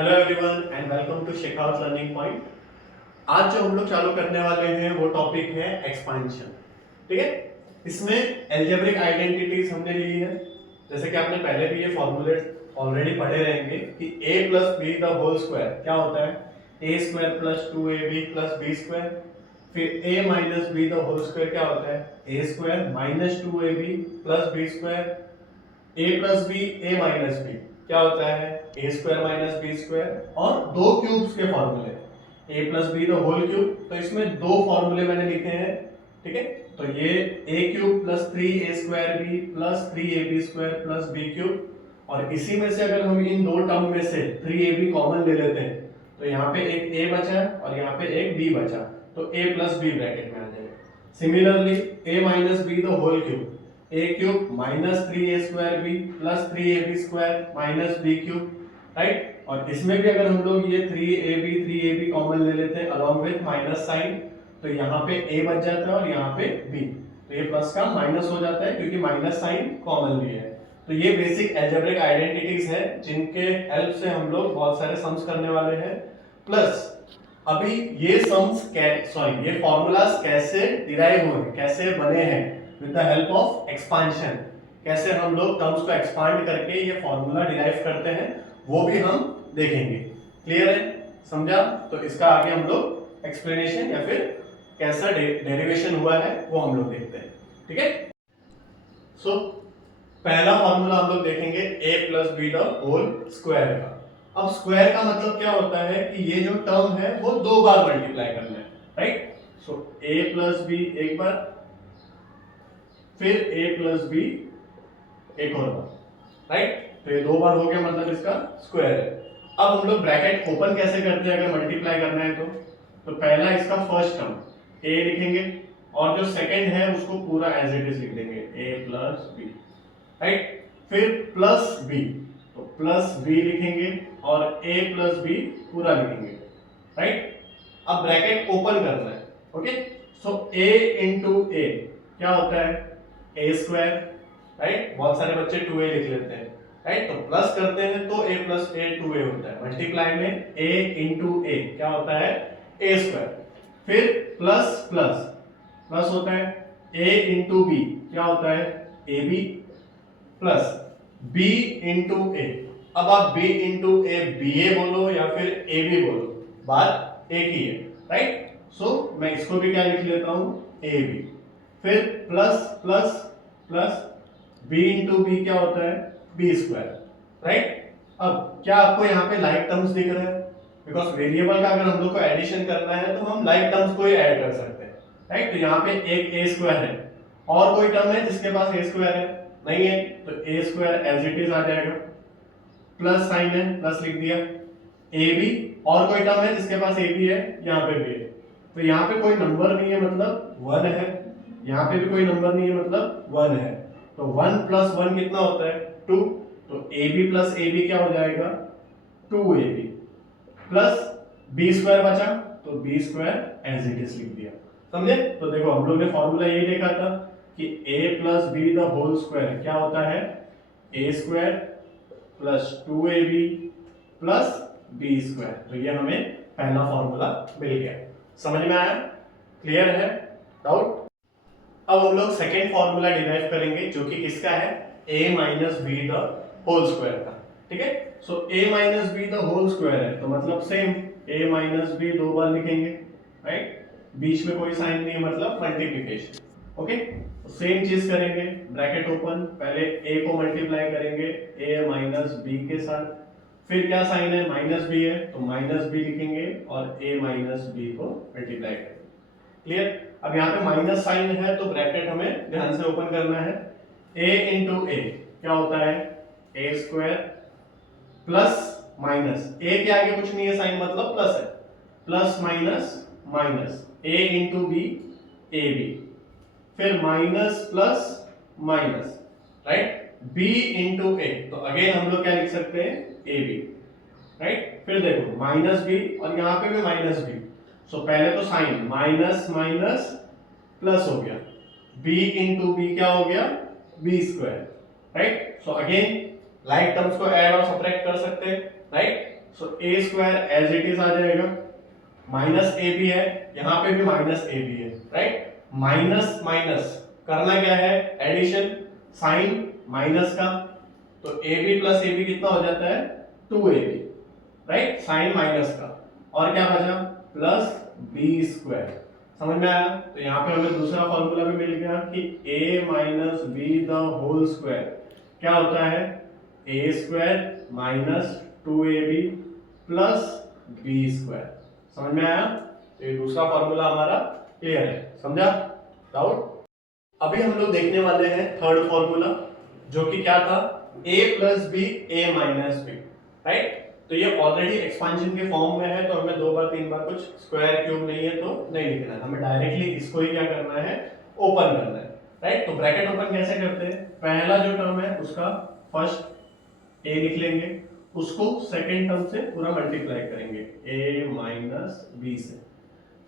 Hello everyone and welcome to Shekhawat learning point. आज जो हम लोग चालू करने वाले हैं वो टॉपिक है एक्सपांशन। ठीक है, इसमें एल्जेब्रिक आइडेंटिटीज हमने ली है। जैसे कि आपने पहले भी ये फॉर्मूले ऑलरेडी पढ़े रहेंगे कि a plus B the whole square क्या होता है, ए square plus 2ab plus B square. फिर a minus B the whole square क्या होता है, ए square minus 2ab plus B square. a plus B a minus B क्या होता है, ए स्क्वायर माइनस बी स्क्वायर। और दो क्यूब्स के फॉर्मूले, a plus B the whole cube, तो इसमें दो फॉर्मूले मैंने लिखे हैं। ठीक है, तो ये a cube plus 3a square B plus 3ab square plus b cube. और इसी में से अगर हम इन दो टर्म में से 3ab कॉमन ले लेते हैं तो यहाँ पे एक a बचा और यहाँ पे एक b बचा, तो a प्लस b ब्रैकेट में आ जाएगा। Similarly a minus B the whole cube, a cube minus 3a square B plus 3ab square minus b cube, right. और इसमें भी अगर हम लोग ये 3ab कॉमन ले लेते हैं अलॉन्ग विथ माइनस साइन, तो यहाँ पे a बच जाता है और यहाँ पे b, तो ये प्लस का माइनस हो जाता है क्योंकि माइनस साइन कॉमन लिया है। तो ये बेसिक अलजेब्रिक आइडेंटिटीज है जिनके हेल्प से हम लोग बहुत सारे सम्स करने वाले हैं। प्लस अभी ये सम्स ये फॉर्मूलाज कैसे डिराइव हुए, कैसे बने हैं with the help of expansion, कैसे हम लोग टर्म्स को एक्सपांड करके ये फॉर्मूला डिराइव करते हैं, वो भी हम देखेंगे। क्लियर है, समझा? तो इसका आगे हम लोग एक्सप्लेनेशन या फिर कैसा डेरिवेशन हुआ है वो हम लोग देखते हैं। ठीक है, सो पहला फॉर्मूला हम लोग देखेंगे a plus B the whole square का। अब स्क्वायर का मतलब क्या होता है कि ये जो टर्म है वो दो बार मल्टीप्लाई करना है, right. So a plus B एक बार, फिर a प्लस बी एक और बार, राइट। तो ये दो बार हो गया, मतलब इसका स्क्वायर है। अब हम लोग ब्रैकेट ओपन कैसे करते हैं अगर मल्टीप्लाई करना है तो पहला इसका फर्स्ट टर्म a लिखेंगे और जो सेकंड है उसको पूरा एज इट इज लिख देंगे a प्लस बी, राइट। फिर प्लस b, तो प्लस b लिखेंगे और a प्लस b पूरा लिखेंगे, राइट। अब ब्रैकेट ओपन करना है, okay. So a into a क्या होता है, a स्क्वायर, राइट। बहुत सारे बच्चे 2a लिख लेते हैं, राइट। तो प्लस करते हैं तो a प्लस a 2a होता है। मल्टीप्लाई में a इंटू a क्या होता है, a स्क्वायर। फिर प्लस प्लस प्लस होता है a इंटू b क्या होता है, ab plus b into a। अब आप b इंटू a ba बोलो या फिर ab बोलो, बात एक ही है, राइट। सो मैं इसको भी क्या लिख लेता हूं, ab। फिर plus plus plus b into b क्या होता है, b स्क्वायर, राइट। अब क्या आपको यहाँ पे लाइक टर्म्स दिख रहे हैं, बिकॉज वेरिएबल का अगर हम लोग को एडिशन करना है तो हम लाइक टर्म्स को ही ऐड कर सकते हैं, राइट। तो यहाँ पे एक a स्क्वायर है, और कोई टर्म है जिसके पास a स्क्वायर है, नहीं है, तो a square as it is आ जाएगा। प्लस साइन है, प्लस लिख दिया। ab, और कोई टर्म है जिसके पास ab है, यहाँ पे भी है, तो यहाँ पे कोई नंबर नहीं है मतलब 1 है, यहाँ पे भी कोई नंबर नहीं है मतलब 1 है। तो 1 प्लस 1 कितना होता है, 2। तो ab प्लस ab क्या हो जाएगा, 2ab प्लस b स्क्वायर बचा, तो b square as it is लिख दिया। समझे? तो देखो हम लोग ने फॉर्मूला ये देखा था कि a plus B the whole square क्या होता है, a square plus 2ab plus b square. तो ये हमें पहला फॉर्मूला मिल गया। समझ में आया? क्लियर है? डाउट? अब हम लोग सेकेंड फॉर्मूला डिराइव करेंगे जो कि किसका है, a minus B the whole square का। ठीक है, so a minus B the whole square है तो मतलब सेम a माइनस बी दो बार लिखेंगे, राइट। बीच में कोई साइन नहीं है मतलब मल्टीप्लिकेशन, ओके। सेम चीज करेंगे, ब्रैकेट ओपन, पहले a को मल्टीप्लाई करेंगे a माइनस बी के साथ, फिर क्या साइन है, माइनस बी है तो माइनस बी लिखेंगे और a माइनस बी को मल्टीप्लाई करेंगे। क्लियर? अब यहाँ पे माइनस साइन है तो ब्रैकेट हमें ध्यान से ओपन करना है। a इंटू a क्या होता है, a square plus minus a के आगे कुछ नहीं है साइन मतलब प्लस है, plus minus minus a into B A B, फिर minus plus minus, right. b into a तो अगेन हम लोग क्या लिख सकते हैं, ए बी, राइट। फिर देखो माइनस बी और यहाँ पे भी माइनस बी, सो पहले तो साइन माइनस माइनस प्लस हो गया, b इंटू बी क्या हो गया, b square, right. So again like terms को ऐड और सब्ट्रैक्ट कर सकते हैं, राइट। So a square as it is आ जाएगा, माइनस ए बी है, यहां पे भी माइनस ए बी है, राइट। माइनस माइनस करना क्या है, एडिशन, साइन माइनस का, तो a b plus a b कितना हो जाता है, 2ab, राइट, साइन माइनस का, और क्या बचा, प्लस बी स्क्वायर। समझ में आया। तो यहाँ पे हमें दूसरा फॉर्मूला भी मिल गया कि a minus B the whole square क्या होता है, a square minus 2ab plus B square. समझ में आया। तो ये दूसरा फॉर्मूला हमारा क्लियर है, समझा, डाउट। अभी हम लोग देखने वाले हैं थर्ड फॉर्मूला, जो कि क्या था, a plus B a minus B, right. तो ये ऑलरेडी एक्सपेंशन के फॉर्म में है, तो हमें 2 बार 3 बार कुछ स्क्वायर क्यूब नहीं है तो नहीं लिखना है, हमें डायरेक्टली इसको ही क्या करना है, ओपन करना है, राइट। तो ब्रैकेट ओपन कैसे करते हैं, पहला जो टर्म है उसका फर्स्ट a लिख लेंगे, उसको सेकंड टर्म से पूरा मल्टीप्लाई करेंगे a माइनस बी से,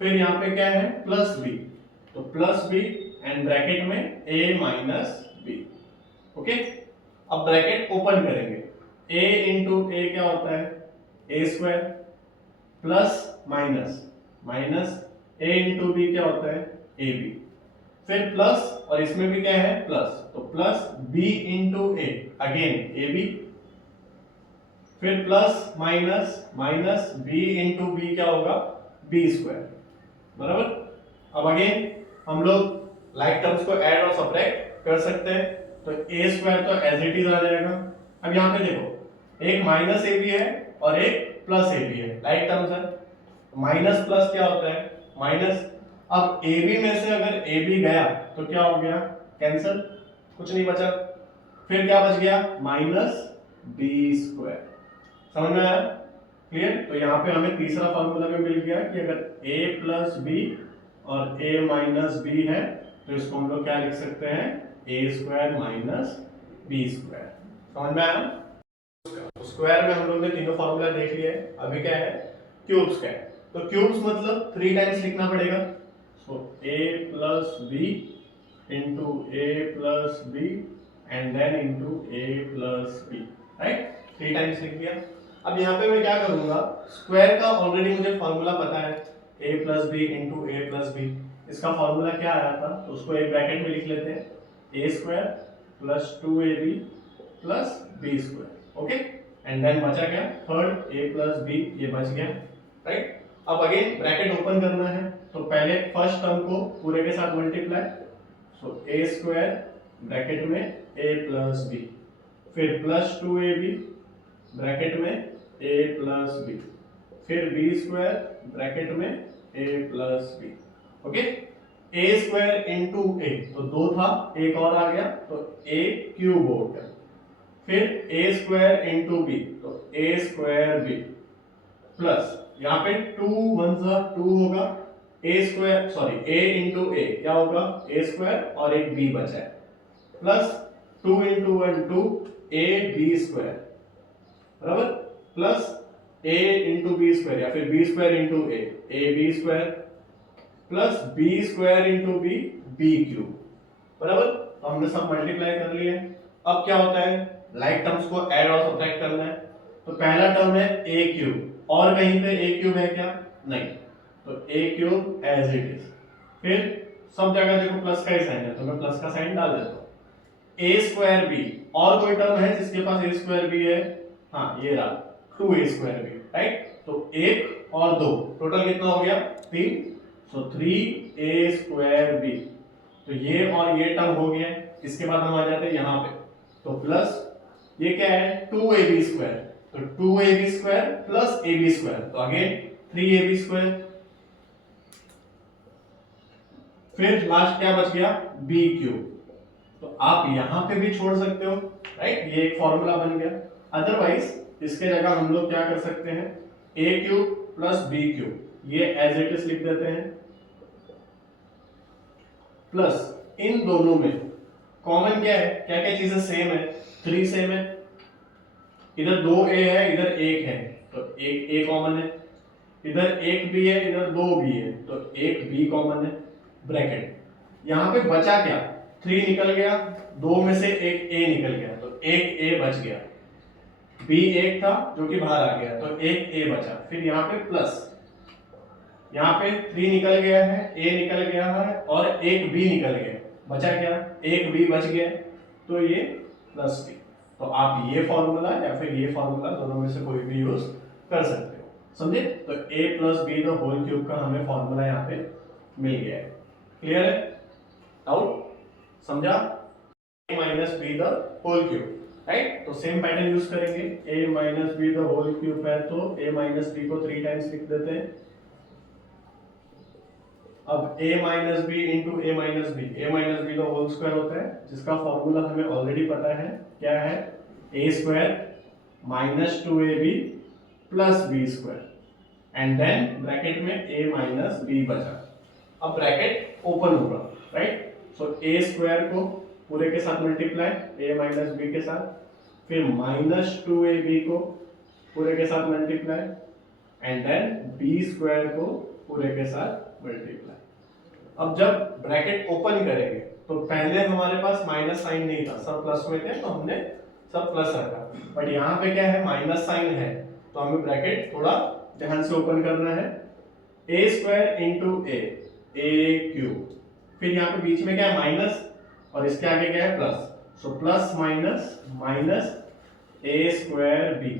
फिर यहाँ पे क्या है, प्लस बी, तो प्लस बी एंड ब्रैकेट में a माइनस बी, ओके। अब ब्रैकेट ओपन करेंगे, a इंटू ए क्या होता है, ए square plus minus minus a into b क्या होता है, ए बी, फिर प्लस, और इसमें भी क्या है, प्लस, तो plus b into a, again a B, फिर plus minus minus b into b क्या होगा, बी स्क्वायर, बराबर। अब अगेन हम लोग लाइक टर्म्स को ऐड और सब्ट्रैक्ट कर सकते हैं, तो a स्क्वायर तो एज इट इज आ जाएगा। अब यहाँ पे देखो, एक माइनस ए बी है और एक प्लस ए बी है, लाइक टर्म्स है, माइनस प्लस क्या होता है, माइनस। अब ए बी में से अगर ए बी गया तो क्या हो गया, कैंसिल, कुछ नहीं बचा, फिर क्या बच गया, माइनस बी स्क्वायर। समझ में आया, क्लियर। तो यहाँ पे हमें तीसरा फॉर्मूला भी मिल गया कि अगर a प्लस बी और a माइनस बी है तो इसको हम लोग क्या लिख सकते हैं, a square minus B square. समझ में आया। स्क्वायर में हम लोग ने तीनों फॉर्मूला देख लिए, अभी क्या है, क्यूब्स का है, तो क्यूब्स मतलब 3 टाइम्स लिखना पड़ेगा, so a plus B into a plus B and then into a plus B, right, 3 times लिख दिया। अब यहाँ पे मैं क्या करूंगा, स्क्वायर का ऑलरेडी मुझे फॉर्मूला पता है, a plus B into A plus B, इसका फॉर्मूला क्या आया था, तो उसको एक ब्रैकेट में लिख लेते हैं, a square plus 2ab plus B square, okay, and then बचा क्या, थर्ड a प्लस बी, ये बच गया, राइट। अब अगेन ब्रैकेट ओपन करना है, तो पहले फर्स्ट टर्म को पूरे के साथ multiply, so a square bracket में a प्लस बी, फिर प्लस 2ab ब्रैकेट में a प्लस बी, फिर b स्क्वायर ब्रैकेट में a plus b, okay. a square into a, तो 2 था, एक और आ गया तो a क्यूब हो गया, फिर a स्क्वायर इंटू बी, तो a स्क्वायर बी, प्लस यहाँ पे 2 1 2 होगा, a square sorry a into a क्या होगा, a स्क्वायर और एक b बचा है, plus 2 into 1 2 a b square, बराबर, plus a into b square या फिर b square into a b square, plus b square into b b cube, बराबर। तो हमने सब मल्टीप्लाई कर लिए। अब क्या होता है, लाइक टर्म्स को ऐड और सब्ट्रैक्ट करना है, तो पहला टर्म है a क्यूब, और कहीं पे a क्यूब है क्या, नहीं, तो a cube as it is, फिर सब जगह देखो प्लस का ही साइन है तो मैं प्लस का साइन डाल देता हूं, a स्क्वायर बी, और कोई टर्म है जिसके पास a स्क्वायर बी है, हाँ ये रहा 2a स्क्वायर बी, राइट, तो 1 और 2 टोटल कितना हो गया, 3, सो 3a स्क्वायर बी, तो ये और ये टर्म हो गया। इसके बाद हम आ जाते हैं यहाँ पे, तो प्लस ये क्या है, 2ab स्क्वायर, तो 2ab square plus ab square, तो अगेन 3ab स्क्वायर, फिर लास्ट क्या बच गया, b क्यूब। तो आप यहां पे भी छोड़ सकते हो, राइट, ये एक फॉर्मूला बन गया। अदरवाइज इसके जगह हम लोग क्या कर सकते हैं, a cube plus b cube, ये एज इट इज लिख देते हैं, प्लस इन दोनों में कॉमन क्या है, क्या क्या चीजें सेम है, 3 सेम है, इधर 2a है इधर 1 है तो एक a कॉमन है, इधर 1b है इधर 2b है तो एक b कॉमन है, ब्रैकेट। यहां पे बचा क्या, 3 निकल गया, 2 में से एक a निकल गया तो एक a बच गया, बी एक था जो कि बाहर आ गया, तो एक ए बचा, फिर यहाँ पे प्लस, यहाँ पे 3 निकल गया है, ए निकल गया है और एक बी निकल गया, बचा क्या, एक बी बच गया, तो ये प्लस बी। तो आप ये फॉर्मूला या फिर ये फॉर्मूला दोनों में से कोई भी यूज कर सकते हो, समझे। तो a plus B the whole cube का हमें फॉर्मूला यहाँ पे मिल गया है। क्लियर है, डाउट समझा, a minus B the whole cube, right. तो सेम पैटर्न यूज करेंगे, a minus B the whole cube है तो a माइनस बी को 3 टाइम्स लिख देते हैं। अब a minus B into A minus B the whole square होता है, जिसका फॉर्मूला हमें ऑलरेडी पता है, क्या है, ए square minus 2ab plus B square and then bracket में a माइनस बी बचा। अब ब्रैकेट ओपन होगा, राइट। सो ए स्क्वायर को पूरे के साथ मल्टीप्लाई a माइनस बी के साथ, फिर माइनस 2ab को पूरे के साथ multiply and then B square को पूरे के साथ मल्टीप्लाई। अब जब ब्रैकेट ओपन करेंगे तो पहले हमारे पास माइनस साइन नहीं था, सब प्लस में थे तो हमने सब प्लस रखा, बट यहाँ पे क्या है, माइनस साइन है, तो हमें ब्रैकेट थोड़ा ध्यान से ओपन करना है। ए स्क्वायर इंटू ए क्यूब, फिर यहाँ पे बीच में क्या है, माइनस, और इसके आगे क्या है, plus, so plus minus minus a square B,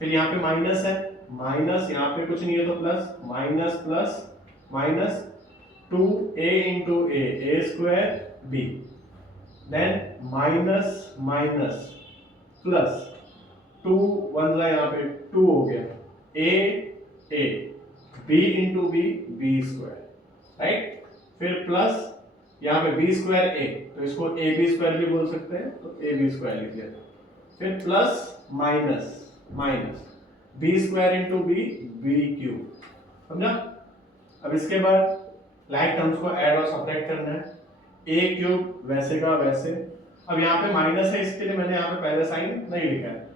फिर यहाँ पे माइनस है, माइनस यहाँ पे कुछ नहीं है तो plus, minus plus minus 2a into a square b, then minus minus plus 2 1 यहाँ पे 2 हो गया, a b into b square, right. फिर प्लस यहाँ पे बी स्क्वायर ए, तो इसको ए बी स्क्वायर भी बोल सकते हैं, तो ए बी स्क्वायर लिख दिया, फिर plus minus minus B square into B cube, समझा। अब इसके बाद लाइक टर्म्स को ऐड और सब्ट्रैक्ट करना है, ए क्यूब वैसे का वैसे, अब यहाँ पे माइनस है इसके लिए मैंने यहाँ पे पहले साइन नहीं लिखा है,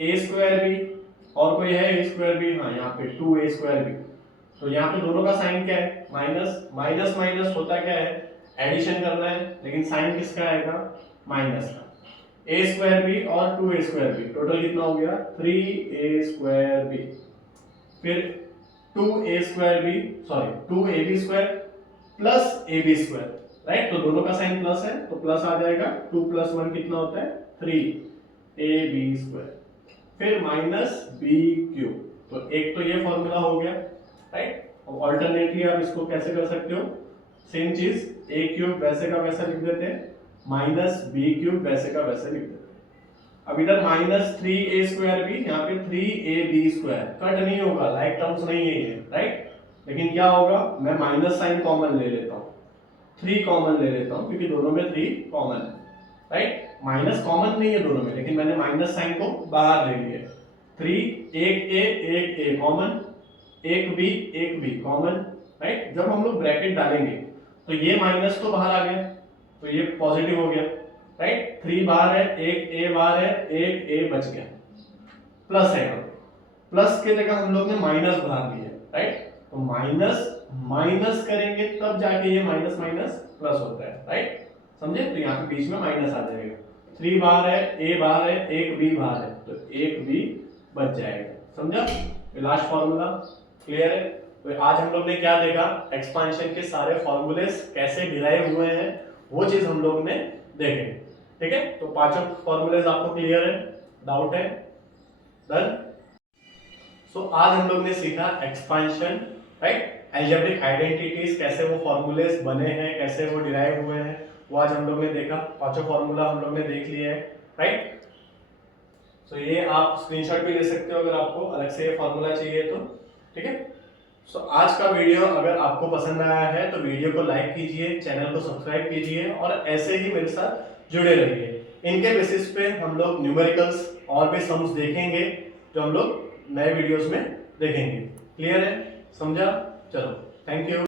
ए स्क्वायर बी और कोई है ए स्क्वायर बी, हाँ यहाँ पे 2a स्क्वायर बी, तो यहाँ पे दोनों का साइन क्या है, माइनस, माइनस माइनस होता क्या है, एडिशन करना है, लेकिन साइन किसका आएगा, माइनस का, ए स्क्वायर बी और 2a स्क्वायर बी, टोटल कितना हो गया, 3a स्क्वायर बी, फिर 2a square B, sorry 2ab square plus ab square, right. तो दोनों का साइन प्लस है तो प्लस आ जाएगा, 2 प्लस 1 कितना होता है, 3ab स्क्वायर, फिर माइनस b क्यूब, तो एक तो ये फॉर्मूला हो गया, राइट। अब ऑल्टरनेटली आप इसको कैसे कर सकते हो, सेम चीज, a क्यूब वैसे का वैसा लिख देते हैं, माइनस b क्यूब वैसे का वैसा लिख देते हैं। अब इधर माइनस 3a स्क्वायर भी, यहाँ पे 3ab स्क्वायर, कट नहीं होगा, लाइक टर्म्स नहीं है ये, राइट। लेकिन क्या होगा, मैं माइनस साइन कॉमन ले लेता हूँ, 3 कॉमन ले लेता हूँ क्योंकि दोनों में 3 कॉमन है, राइट। माइनस कॉमन नहीं है दोनों में, लेकिन मैंने माइनस साइन को बाहर ले लिया, 3 एक ए कॉमन, एक बी कॉमन, राइट। जब हम लोग ब्रैकेट डालेंगे तो ये माइनस तो बाहर आ गया, तो ये पॉजिटिव हो गया, राइट। 3 बाहर है, एक ए बाहर है, एक ए बच गया, प्लस है, प्लस के जगह हम लोग ने माइनस बाहर लिया, राइट। तो माइनस माइनस करेंगे तब जाके ये माइनस माइनस प्लस होता है, राइट, समझे। तो यहाँ पे बीच में माइनस आ जाएगा, 3 बाहर है, ए बाहर है, एक बी बाहर है, तो एक बी बच जाएगा, समझा। लास्ट फॉर्मूला क्लियर है। तो आज हम लोग ने क्या देखा, एक्सपांशन के सारे फॉर्मूलेस कैसे डिराइव हुए हैं, वो चीज हम लोग ने देखे, ठीक है। तो पांचों फॉर्मूलेस आपको क्लियर है, डाउट है, डन। सो आज हम लोग ने सीखा एक्सपांशन, राइट, अलजेब्रिक आइडेंटिटीज, कैसे वो फॉर्मूलेस बने हैं, कैसे वो डिराइव हुए हैं, वो आज हम लोग ने देखा। पांचों फॉर्मूला हम लोग ने देख लिए हैं, राइट। सो ये आप स्क्रीनशॉट भी ले सकते हो अगर आपको अलग से ये फॉर्मूला चाहिए तो, ठीक है। सो आज का वीडियो अगर आपको पसंद आया है तो वीडियो को लाइक कीजिए, चैनल को सब्सक्राइब कीजिए और ऐसे ही मेरे साथ जुड़े रहिए। इनके बेसिस पे हम लोग न्यूमेरिकल्स और भी सम्स देखेंगे जो हम लोग नए वीडियोस में देखेंगे। क्लियर है, समझा, चलो, थैंक यू।